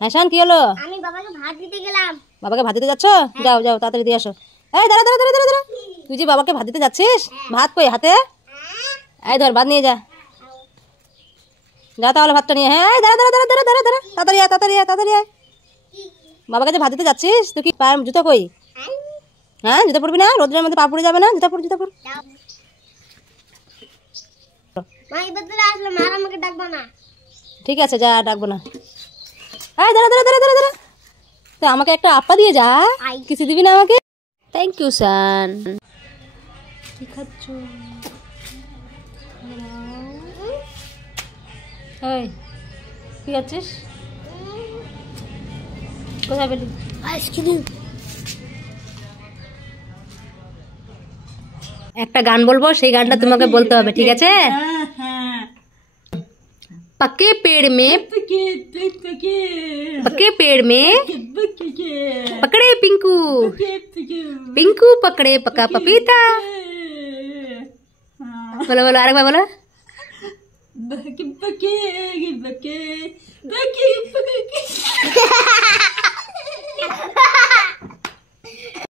হ্যাঁ কি হলো? আমি বাবাকে ভাত দিতে গেলাম। বাবাকে ভাত দিতে যাচ্ছ? যাও যাও তাড়াতাড়ি দিয়ে আসো। এই দাঁড়া দাঁড়া দাঁড়া দাঁড়া, তুই যে বাবাকে ভাত দিতে যাচ্ছিস, ভাত কই হাতে? এই ধর ভাত নিয়ে যা, যা তাহলে ভাতটা নিয়ে। হ্যাঁ দাঁড়া দাঁড়া দাঁড়া দাঁড়া দাঁড়া দাঁড়া, তাড়াতাড়ি আয় তাড়াতাড়ি আয় তাড়াতাড়ি আয়। বাবাকে যে ভাত দিতে যাচ্ছিস, তুই কি পায়ের জুতো কই? হ্যাঁ জুতো পরবি না, রোদ্রের মধ্যে পা পড়ে যাবে না, জুতো পর জুতো পর। মা এবার তো আসলে মা আমাকে ডাকবা না। ঠিক আছে যা, ডাকবো না। এই দাঁড়া দাঁড়া দাঁড়া দাঁড়া দাঁড়া, তুই আমাকে একটা আপ্পা দিয়ে যা। কিছু দিবি না আমাকে? থ্যাংক ইউ সান। কি খাচ্ছ? এই কি খাচ্ছিস? কোথায় পেলি? আইসক্রিম। একটা গান বলবো, সেই গানটা তোমাকে বলতে হবে, ঠিক আছে? पक्के पेड़ में पकड़े पिंकू, पिंकू पकड़े पका पपीता। बोलो बोलो, आरेक बार बोलो।